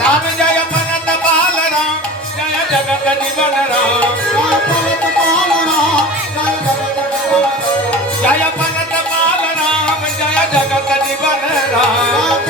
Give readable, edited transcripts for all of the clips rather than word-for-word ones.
राम जय पनत पाल राम जय जगत जीवन राम जय पनत पाल राम जय जगत जीवन राम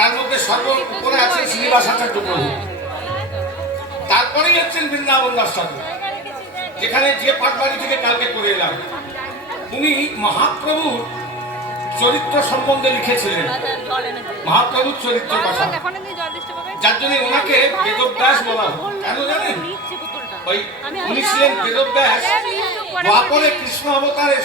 তার মধ্যে সর্ব উপরে আছেন শ্রীনিবাসাচার্য প্রভু, তারপরেই হচ্ছেন বৃন্দাবন দাস ঠাকুর, যেখানে যে পাটবাড়ি থেকে কালকে করে এলাম। উনি মহাপ্রভুর চরিত্র সম্বন্ধে লিখেছিলেন, মহাপ্রভুর চরিত্রের কথা, যার জন্য ওনাকে বেদব্যাস বলা হয়। কেন জানেন? ওই উনি ছিলেন বেদব্যাস, দ্বাপরে কৃষ্ণ অবতারে